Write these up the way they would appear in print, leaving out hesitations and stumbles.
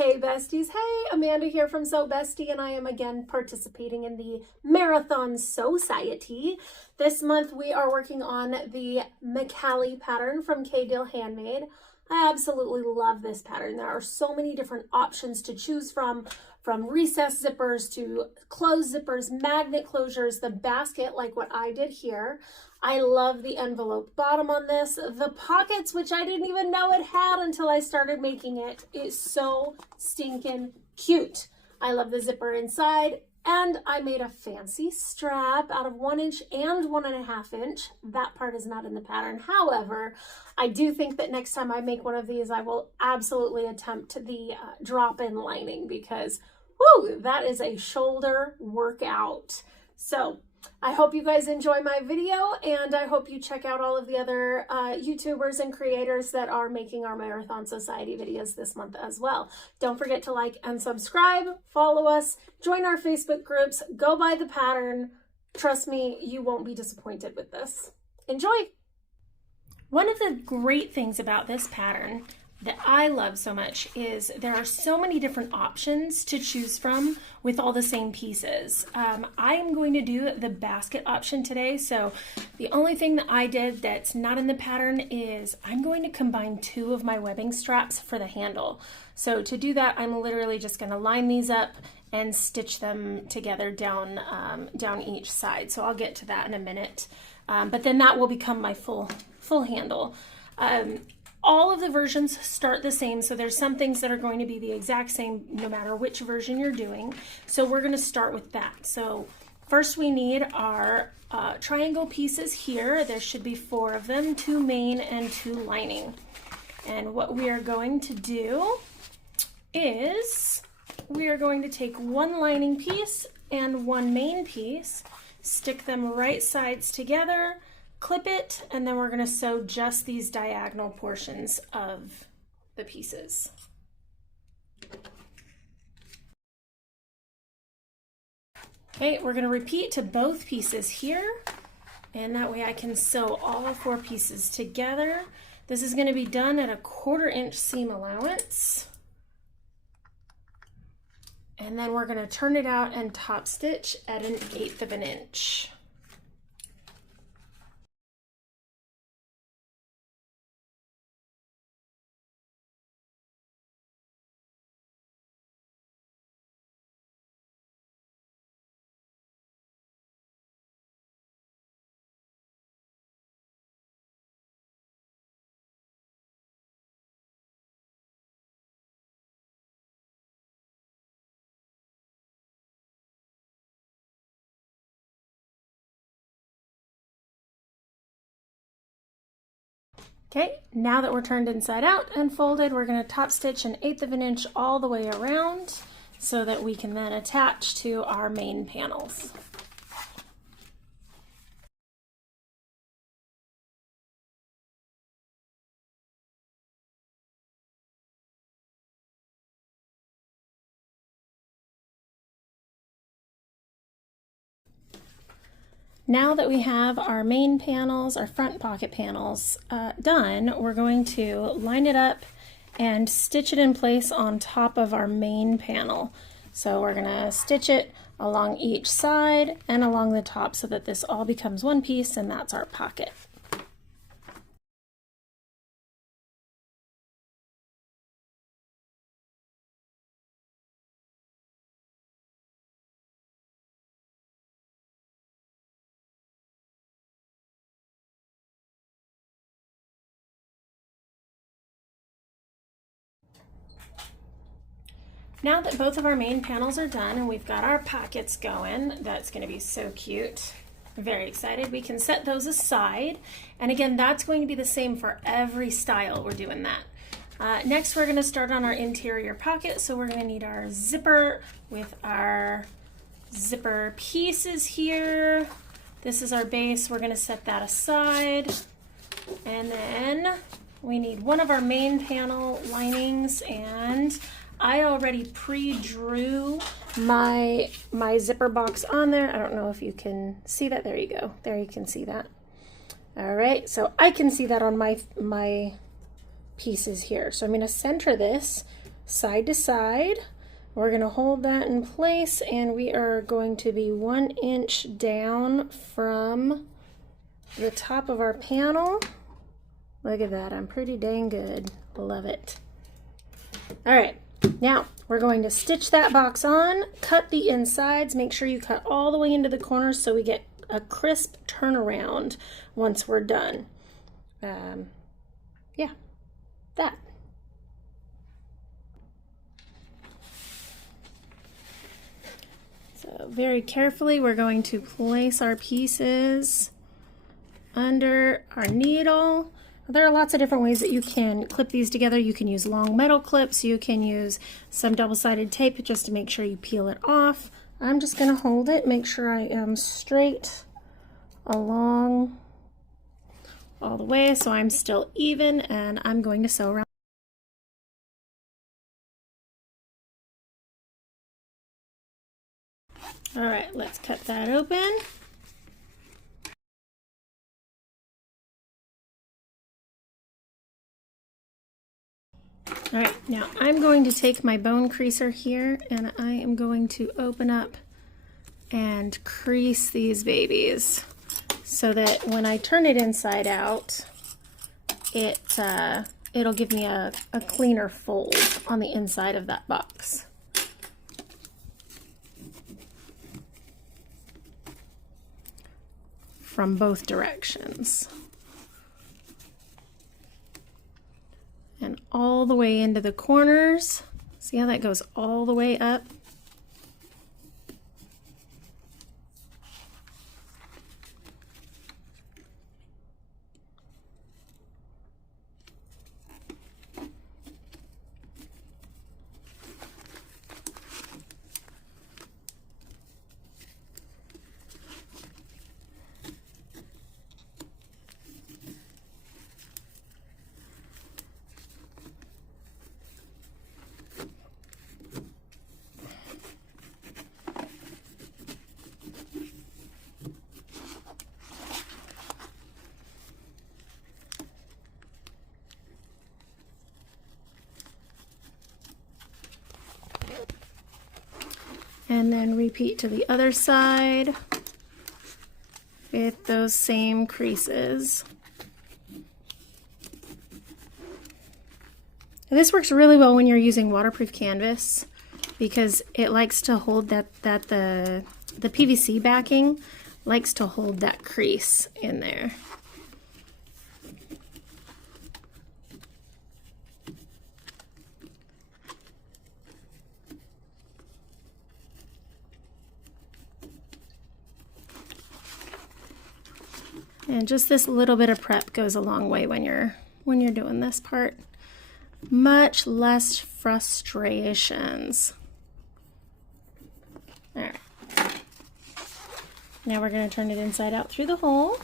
Hey besties, hey, Amanda here from Sew Bestie, and I am again participating in the Marathon Sewciety. This month we are working on the McCallie pattern from K.Dill Handmade. I absolutely love this pattern. There are so many different options to choose from recess zippers to closed zippers, magnet closures, the basket like what I did here. I love the envelope bottom on this. The pockets, which I didn't even know it had until I started making it, is so stinking cute. I love the zipper inside, and I made a fancy strap out of 1 inch and 1.5 inch. That part is not in the pattern. However, I do think that next time I make one of these, I will absolutely attempt the drop-in lining because, whoo, that is a shoulder workout. So I hope you guys enjoy my video, and I hope you check out all of the other YouTubers and creators that are making our Marathon Sewciety videos this month as well. Don't forget to like and subscribe, follow us, join our Facebook groups, go buy the pattern. Trust me, you won't be disappointed with this. Enjoy! One of the great things about this pattern that I love so much is there are so many different options to choose from with all the same pieces. I am going to do the basket option today, so the only thing that I did that's not in the pattern is I'm going to combine 2 of my webbing straps for the handle. So to do that, I'm literally just going to line these up and stitch them together down each side. So I'll get to that in a minute, but then that will become my full handle. All of the versions start the same, so there's some things that are going to be the exact same no matter which version you're doing. So we're going to start with that. So first we need our triangle pieces here. There should be 4 of them, 2 main and 2 lining. And what we are going to do is we are going to take 1 lining piece and 1 main piece, stick them right sides together, clip it, and then we're going to sew just these diagonal portions of the pieces. Okay, we're going to repeat to both pieces here, and that way I can sew all 4 pieces together. This is going to be done at a 1/4 inch seam allowance. And then we're going to turn it out and top stitch at 1/8 of an inch. Okay, now that we're turned inside out and folded, we're going to top stitch 1/8 of an inch all the way around so that we can then attach to our main panels. Now that we have our main panels, our front pocket panels done, we're going to line it up and stitch it in place on top of our main panel. So we're going to stitch it along each side and along the top so that this all becomes one piece, and that's our pocket. Now that both of our main panels are done and we've got our pockets going, that's going to be so cute. I'm very excited. We can set those aside. And again, that's going to be the same for every style. We're doing that. Next, we're going to start on our interior pocket. So we're going to need our zipper with our zipper pieces here. This is our base. We're going to set that aside. And then we need one of our main panel linings, and I already pre-drew my zipper box on there. I don't know if you can see that. There you go. There you can see that. All right, so I can see that on my pieces here. So I'm going to center this side to side. We're going to hold that in place, and we are going to be 1 inch down from the top of our panel. Look at that, I'm pretty dang good. Love it. All right, now we're going to stitch that box on, cut the insides, make sure you cut all the way into the corners so we get a crisp turnaround once we're done. Yeah, that. So very carefully, we're going to place our pieces under our needle. There are lots of different ways that you can clip these together. You can use long metal clips. You can use some double-sided tape just to make sure you peel it off. I'm just going to hold it, make sure I am straight along all the way so I'm still even, and I'm going to sew around. All right, let's cut that open. All right, now I'm going to take my bone creaser here and I am going to open up and crease these babies so that when I turn it inside out, it'll give me a cleaner fold on the inside of that box. From both directions. And all the way into the corners. See how that goes all the way up? And then repeat to the other side with those same creases. And this works really well when you're using waterproof canvas because it likes to hold the PVC backing likes to hold that crease in there. And just this little bit of prep goes a long way when you're doing this part. Much less frustrations. All right. Now we're going to turn it inside out through the hole.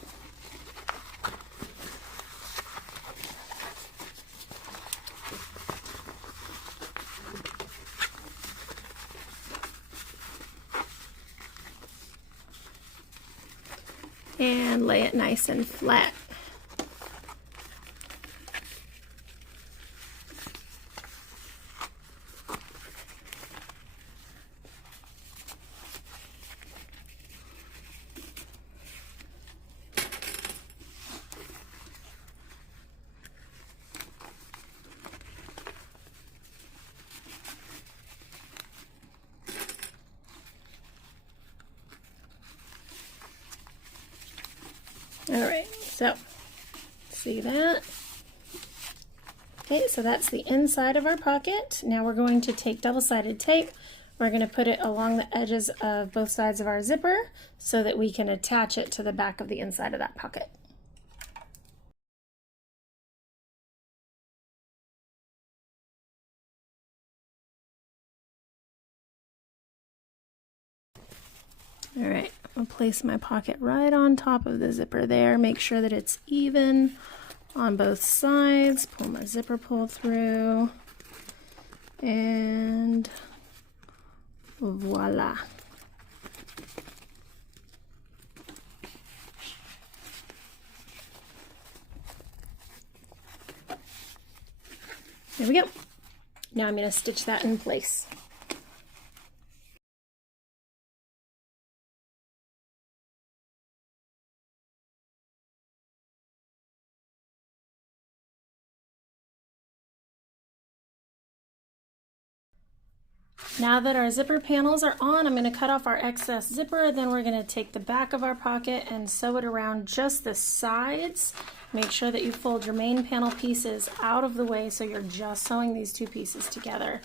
And lay it nice and flat. All right, so see that? Okay, so that's the inside of our pocket. Now we're going to take double-sided tape. We're going to put it along the edges of both sides of our zipper so that we can attach it to the back of the inside of that pocket. All right, I'll place my pocket right on top of the zipper there. Make sure that it's even on both sides. Pull my zipper pull through. And voila. There we go. Now I'm going to stitch that in place. Now that our zipper panels are on, I'm going to cut off our excess zipper. Then we're going to take the back of our pocket and sew it around just the sides. Make sure that you fold your main panel pieces out of the way so you're just sewing these two pieces together.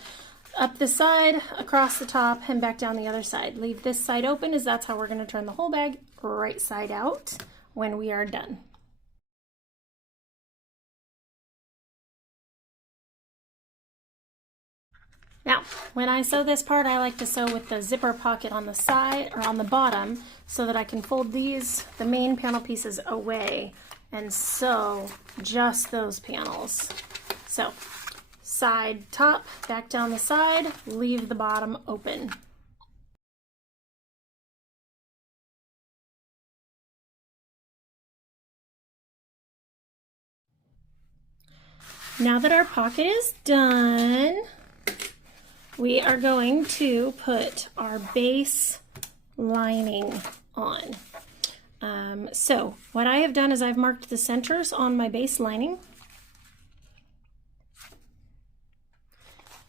Up the side, across the top, and back down the other side. Leave this side open, as that's how we're going to turn the whole bag right side out when we are done. Now, when I sew this part, I like to sew with the zipper pocket on the side or on the bottom so that I can fold these, the main panel pieces, away and sew just those panels. So, side, top, back down the side, leave the bottom open. Now that our pocket is done, we are going to put our base lining on. So what I have done is I've marked the centers on my base lining,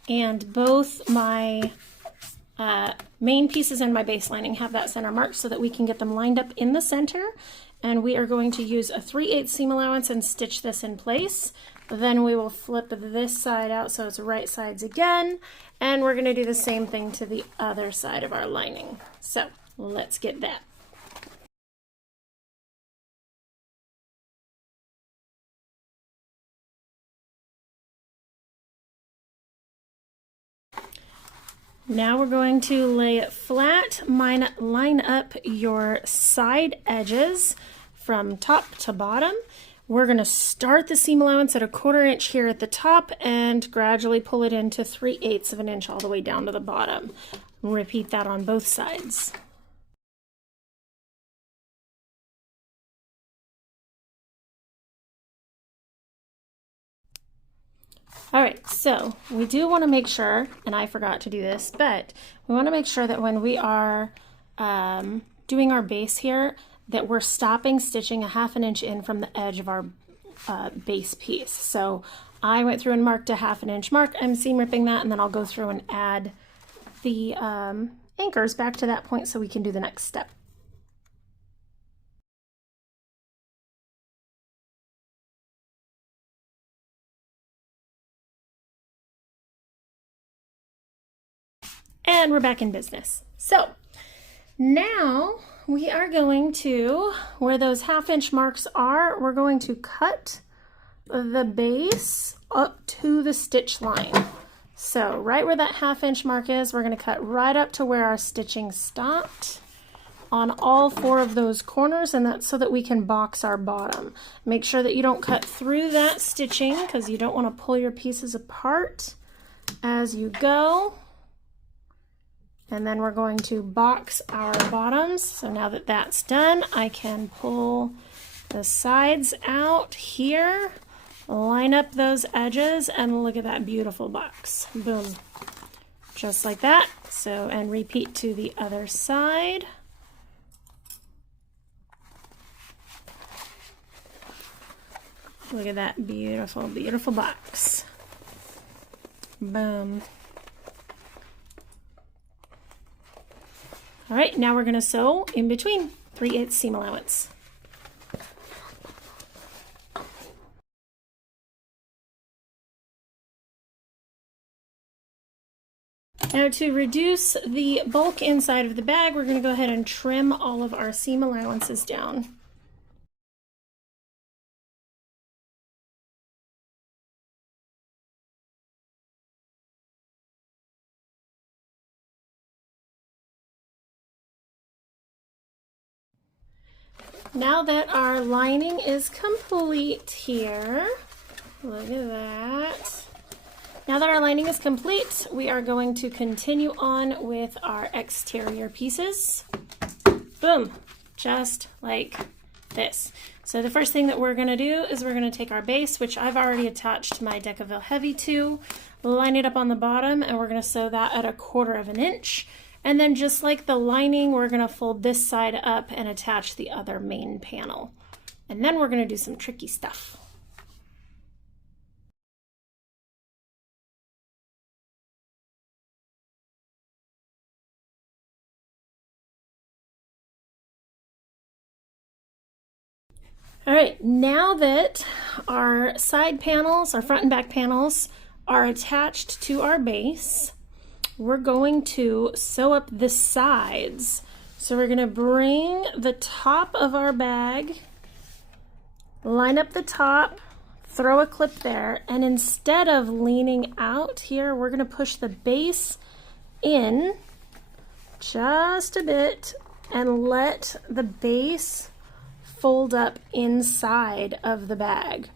and both my main pieces and my base lining have that center marked so that we can get them lined up in the center. And we are going to use a 3/8 seam allowance and stitch this in place. Then we will flip this side out so it's right sides again, and we're going to do the same thing to the other side of our lining. So let's get that. Now we're going to lay it flat, line up your side edges from top to bottom. We're going to start the seam allowance at 1/4 inch here at the top and gradually pull it into 3/8 of an inch all the way down to the bottom. Repeat that on both sides. All right, so we do want to make sure, and I forgot to do this, but we want to make sure that when we are doing our base here, that we're stopping stitching 1/2 inch in from the edge of our base piece. So I went through and marked a 1/2 inch mark. I'm seam ripping that, and then I'll go through and add the anchors back to that point so we can do the next step. And we're back in business. So now we are going to, where those 1/2 inch marks are, we're going to cut the base up to the stitch line. So right where that 1/2 inch mark is, we're going to cut right up to where our stitching stopped on all 4 of those corners, and that's so that we can box our bottom. Make sure that you don't cut through that stitching because you don't want to pull your pieces apart as you go. And then we're going to box our bottoms. So now that that's done, I can pull the sides out here, line up those edges, and look at that beautiful box. Boom. Just like that. So, and repeat to the other side. Look at that beautiful, beautiful box. Boom. All right, now we're going to sew in between 3/8 seam allowance. Now to reduce the bulk inside of the bag, we're going to go ahead and trim all of our seam allowances down. Now that our lining is complete here, look at that. Now that our lining is complete, we are going to continue on with our exterior pieces. Boom, just like this. So the first thing that we're going to do is we're going to take our base, which I've already attached my Decaville Heavy to. line it up on the bottom, and we're going to sew that at 1/4 inch. And then just like the lining, we're going to fold this side up and attach the other main panel. And then we're going to do some tricky stuff. All right, now that our side panels, our front and back panels, are attached to our base, we're going to sew up the sides. So we're going to bring the top of our bag, line up the top, throw a clip there, and instead of leaning out here, we're going to push the base in just a bit and let the base fold up inside of the bag.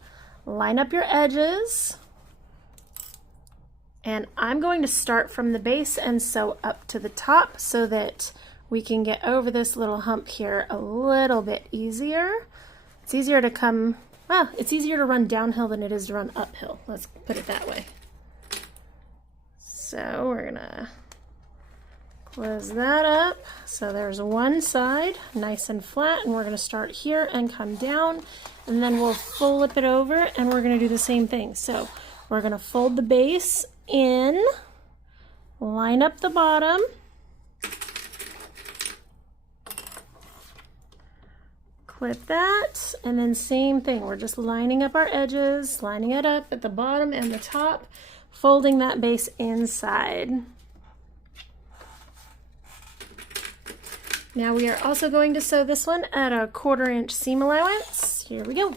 Line up your edges, and I'm going to start from the base and sew up to the top so that we can get over this little hump here a little bit easier. It's easier to come, well, it's easier to run downhill than it is to run uphill. Let's put it that way. So we're gonna close that up. So there's one side nice and flat, and we're going to start here and come down, and then we'll flip it over and we're going to do the same thing. So we're going to fold the base in, line up the bottom, clip that, and then same thing. We're just lining up our edges, lining it up at the bottom and the top, folding that base inside. Now we are also going to sew this one at 1/4 inch seam allowance. Here we go.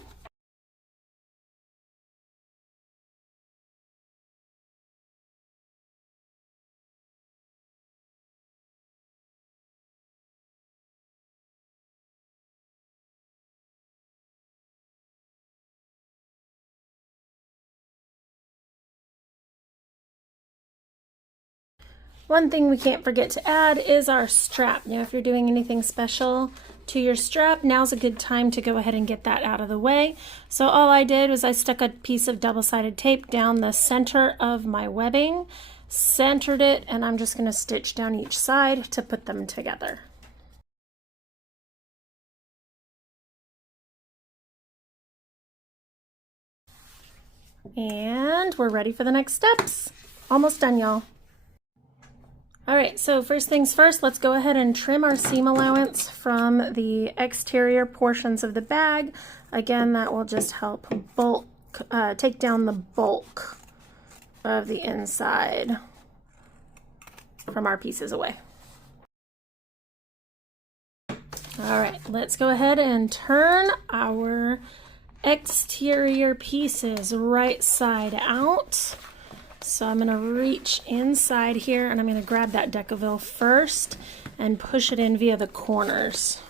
One thing we can't forget to add is our strap. Now, if you're doing anything special to your strap, now's a good time to go ahead and get that out of the way. So all I did was I stuck a piece of double-sided tape down the center of my webbing, centered it, and I'm just going to stitch down each side to put them together. And we're ready for the next steps. Almost done, y'all. All right, so first things first, let's go ahead and trim our seam allowance from the exterior portions of the bag. Again, that will just help take down the bulk of the inside from our pieces away. All right, let's go ahead and turn our exterior pieces right side out. So I'm going to reach inside here and I'm going to grab that Decaville first and push it in via the corners.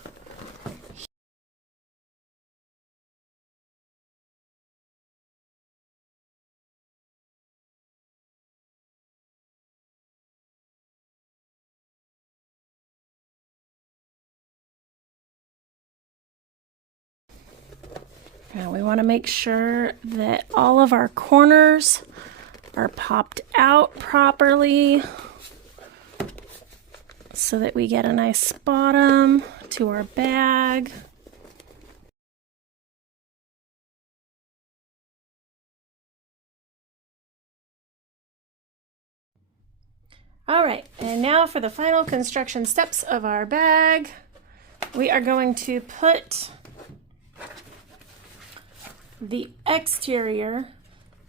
Now we want to make sure that all of our corners are popped out properly so that we get a nice bottom to our bag. All right, and now for the final construction steps of our bag. We are going to put the exterior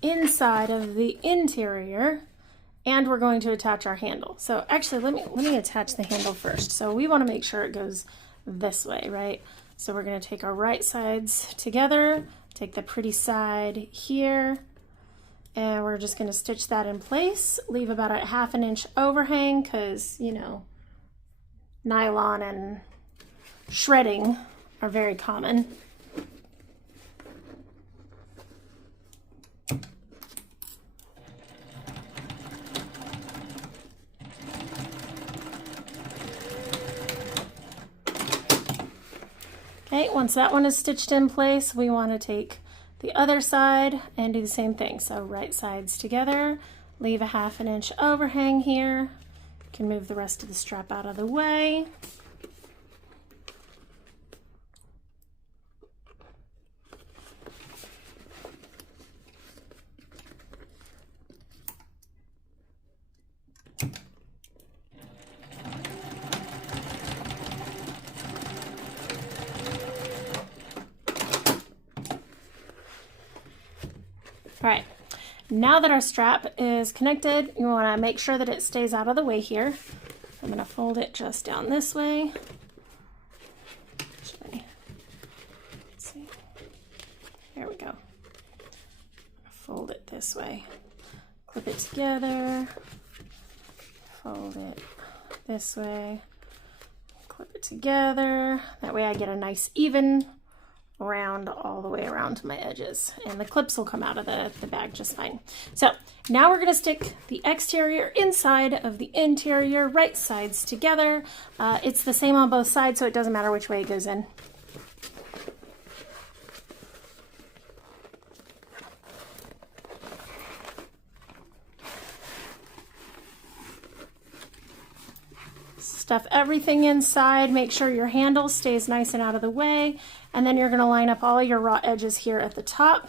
inside of the interior, and we're going to attach our handle. So actually, let me attach the handle first. So we want to make sure it goes this way, right? So we're going to take our right sides together, take the pretty side here, and we're just going to stitch that in place. Leave about a 1/2 inch overhang because, you know, nylon and shredding are very common. Okay, once that one is stitched in place, we want to take the other side and do the same thing. So right sides together, Leave a 1/2 inch overhang here. You can move the rest of the strap out of the way. All right, now that our strap is connected, you want to make sure that it stays out of the way here. I'm going to fold it just down this way. Let's see. There we go. Fold it this way. Clip it together. Fold it this way. Clip it together. That way I get a nice even round all the way around to my edges, and the clips will come out of the bag just fine. So now we're going to stick the exterior inside of the interior right sides together. It's the same on both sides, so it doesn't matter which way it goes in. Stuff everything inside, make sure your handle stays nice and out of the way, and then you're going to line up all your raw edges here at the top,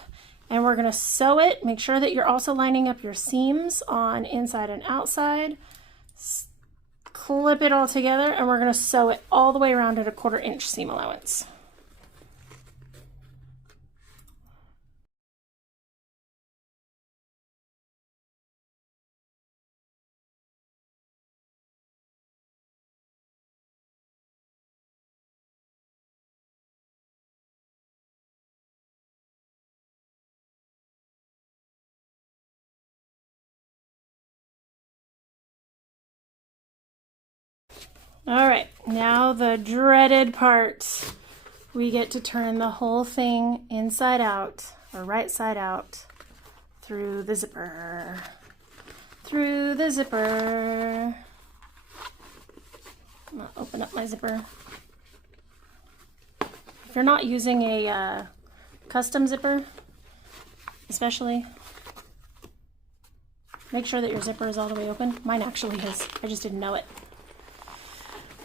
and we're going to sew it. Make sure that you're also lining up your seams on inside and outside. Clip it all together, and we're going to sew it all the way around at a 1/4 inch seam allowance. All right, now the dreaded part. We get to turn the whole thing inside out, or right side out, through the zipper. Through the zipper. I'm gonna open up my zipper. If you're not using a custom zipper, especially, make sure that your zipper is all the way open. Mine actually is, I just didn't know it.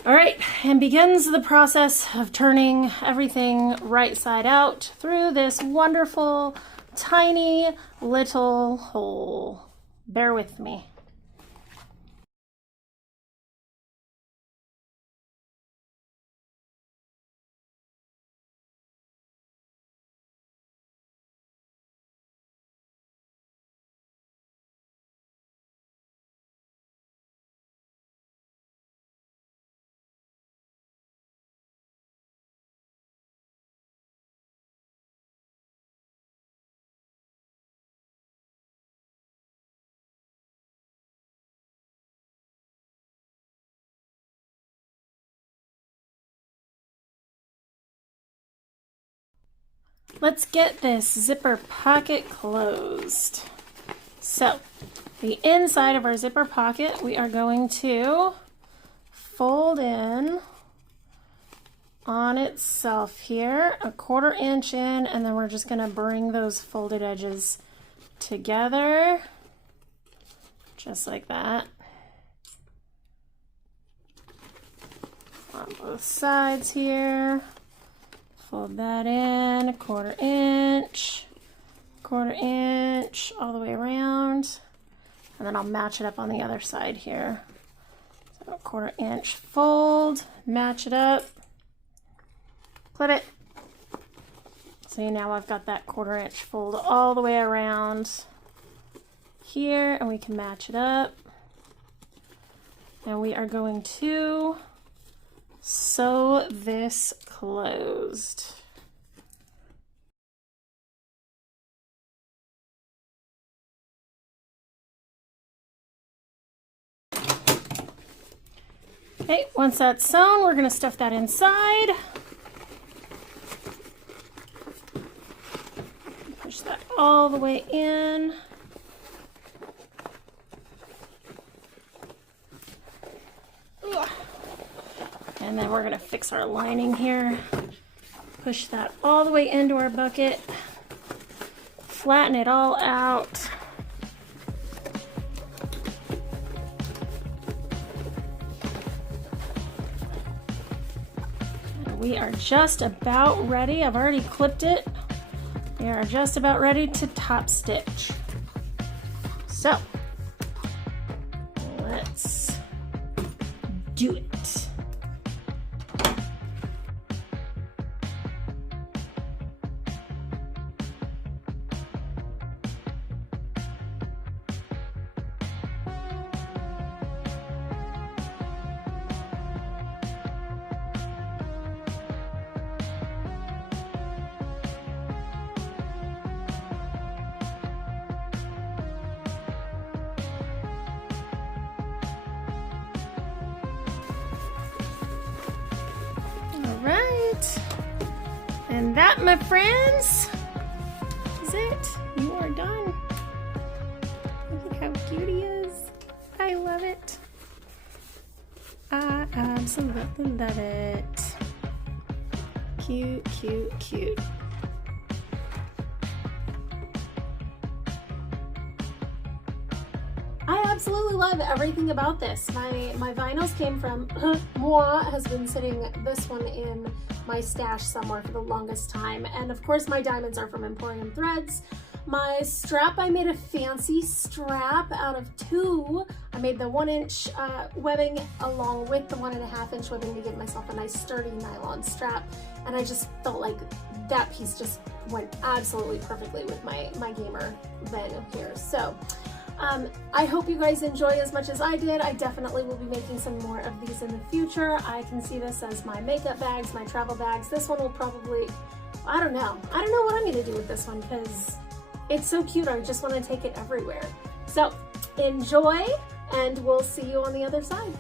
All right, and begins the process of turning everything right side out through this wonderful, tiny little hole. Bear with me. Let's get this zipper pocket closed. So, the inside of our zipper pocket, we are going to fold in on itself here, a 1/4 inch in, and then we're just going to bring those folded edges together, just like that. On both sides here. Fold that in, a 1/4 inch, 1/4 inch, all the way around. And then I'll match it up on the other side here. So a 1/4 inch fold, match it up, clip it. So now I've got that 1/4 inch fold all the way around here, and we can match it up. And we are going to sew this closed. Okay, once that's sewn, we're going to stuff that inside. Push that all the way in. And then we're going to fix our lining here. Push that all the way into our bucket. Flatten it all out. we are just about ready. I've already clipped it. We are just about ready to top stitch. So let's do it. Right, and that, my friends, is it. You are done. Look at how cute he is. I love it. I absolutely love it. Cute, cute, cute. I absolutely love everything about this. My vinyls came from Moi, has been sitting this one in my stash somewhere for the longest time. And of course my diamonds are from Emporium Threads. My strap, I made a fancy strap out of 2. I made the 1-inch webbing along with the 1.5-inch webbing to give myself a nice sturdy nylon strap. And I just felt like that piece just went absolutely perfectly with my gamer venue here. So I hope you guys enjoy as much as I did. I definitely will be making some more of these in the future. I can see this as my makeup bags, my travel bags. This one will probably, I don't know what I'm gonna do with this one because it's so cute. I just want to take it everywhere. So enjoy, and we'll see you on the other side.